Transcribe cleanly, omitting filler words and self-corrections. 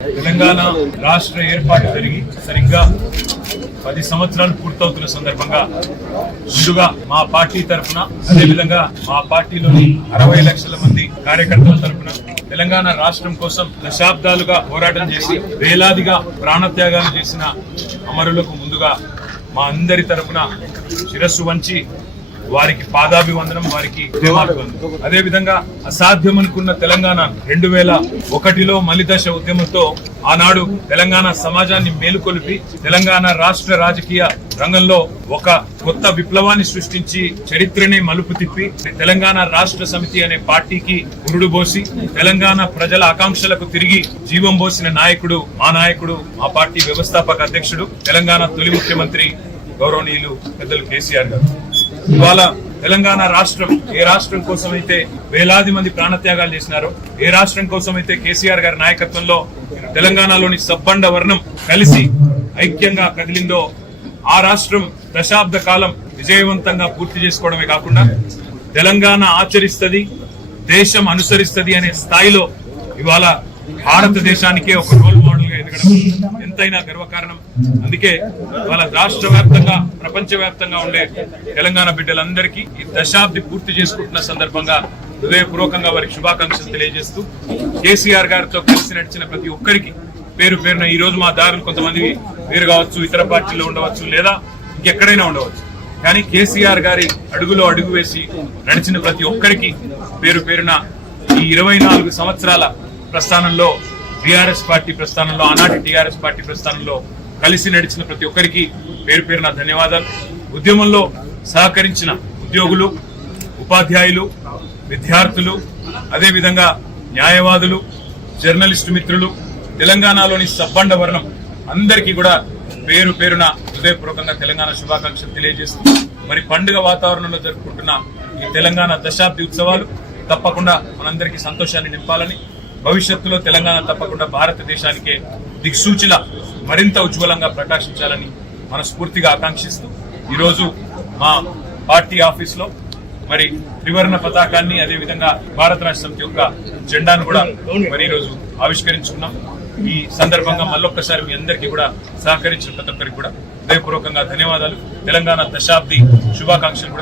తెలంగాణ రాష్ట్ర ఏర్పాటు జరిగి సరిగ్గా 10 సంవత్సరాలు పూర్తవుతున్న సందర్భంగా ముందుగా మా పార్టీ తరఫున అదేవిధంగా మా పార్టీలోని 60 లక్షల మంది కార్యకర్తల తరఫున తెలంగాణ రాష్ట్రం కోసం దశాబ్దాలుగా పోరాటం చేసి వేలాదిగా ప్రాణత్యాగాలు చేసిన అమరులకు ముందుగా మా అందరి తరఫున శిరస్సు వంచి వారికి పాదాభివందనం, వారికి అదే విధంగా అసాధ్యమనుకున్న తెలంగాణ 2001లో మలిదశ ఉద్యమంతో ఆనాడు తెలంగాణ సమాజాన్ని మేలుకొలిపి తెలంగాణ రాష్ట్ర రాజకీయ రంగంలో ఒక కొత్త విప్లవాన్ని సృష్టించి చరిత్రనే మలుపు తిప్పి తెలంగాణ రాష్ట్ర సమితి అనే పార్టీకి పురుడు పోసి తెలంగాణ ప్రజల ఆకాంక్షలకు తిరిగి జీవం పోసిన నాయకుడు మా పార్టీ వ్యవస్థాపక అధ్యక్షుడు తెలంగాణ తొలి ముఖ్యమంత్రి గౌరవనీయులు పెద్దలు కేసీఆర్ గారు. ఇవాళ తెలంగాణ రాష్ట్రం ఏ రాష్ట్రం కోసమైతే వేలాది మంది ప్రాణత్యాగాలు చేసినారో, ఏ రాష్ట్రం కోసమైతే కేసీఆర్ గారి నాయకత్వంలో తెలంగాణలోని సబ్బండ వర్ణం కలిసి ఐక్యంగా కదిలిందో ఆ రాష్ట్రం దశాబ్ద కాలం విజయవంతంగా పూర్తి చేసుకోవడమే కాకుండా తెలంగాణ ఆచరిస్తది, దేశం అనుసరిస్తది అనే స్థాయిలో ఇవాళ భారతదేశానికే ఒక రోల్ మోడల్ గా ఎదగడం ఎంతైనా గర్వకారణం. అందుకే ఇవాళ రాష్ట్ర వ్యాప్తంగా ప్రపంచ వ్యాప్తంగా ఉండే తెలంగాణ బిడ్డలందరికీ ఈ దశాబ్ది పూర్తి చేసుకుంటున్న సందర్భంగా హృదయపూర్వకంగా వారికి శుభాకాంక్షలు తెలియజేస్తూ కేసీఆర్ గారితో కలిసి నడిచిన ప్రతి ఒక్కరికి పేరు పేరున ఈ రోజు మా దారులు కొంతమంది వేరు కావచ్చు, ఇతర పార్టీలో ఉండవచ్చు, లేదా ఇంకెక్కడైనా ఉండవచ్చు, కానీ కేసీఆర్ గారి అడుగులో అడుగు వేసి నడిచిన ప్రతి ఒక్కరికి పేరు పేరున ఈ 24 సంవత్సరాల ప్రస్థానంలో టీఆర్ఎస్ పార్టీ ప్రస్థానంలో ఆనాటి టీఆర్ఎస్ పార్టీ ప్రస్థానంలో కలిసి నడిచిన ప్రతి ఒక్కరికి పేరు పేరున ధన్యవాదాలు. ఉద్యమంలో సహకరించిన ఉద్యోగులు, ఉపాధ్యాయులు, విద్యార్థులు, అదేవిధంగా న్యాయవాదులు, జర్నలిస్టు మిత్రులు, తెలంగాణలోని సబ్బండ వర్ణం అందరికీ కూడా పేరు పేరున హృదయపూర్వకంగా తెలంగాణ శుభాకాంక్షలు తెలియజేస్తూ మరి పండుగ వాతావరణంలో జరుపుకుంటున్న ఈ తెలంగాణ దశాబ్ది ఉత్సవాలు తప్పకుండా మనందరికీ సంతోషాన్ని నింపాలని, భవిష్యత్తులో తెలంగాణ తప్పకుండా భారతదేశానికే దిక్సూచిలా మరింత ఉజ్వలంగా ప్రకాశించాలని మనస్ఫూర్తిగా ఆకాంక్షిస్తూ ఈరోజు మా పార్టీ ఆఫీస్ లో మరి త్రివర్ణ పతాకాన్ని అదేవిధంగా భారత రాష్ట్ర సమితి యొక్క జెండాను కూడా మరి ఈరోజు ఆవిష్కరించుకున్నాం. ఈ సందర్భంగా మళ్ళొక్కసారి మీ అందరికీ కూడా సహకరించిన ప్రతి ఒక్కరికి కూడా హృదయపూర్వకంగా ధన్యవాదాలు. తెలంగాణ దశాబ్ది శుభాకాంక్షలు కూడా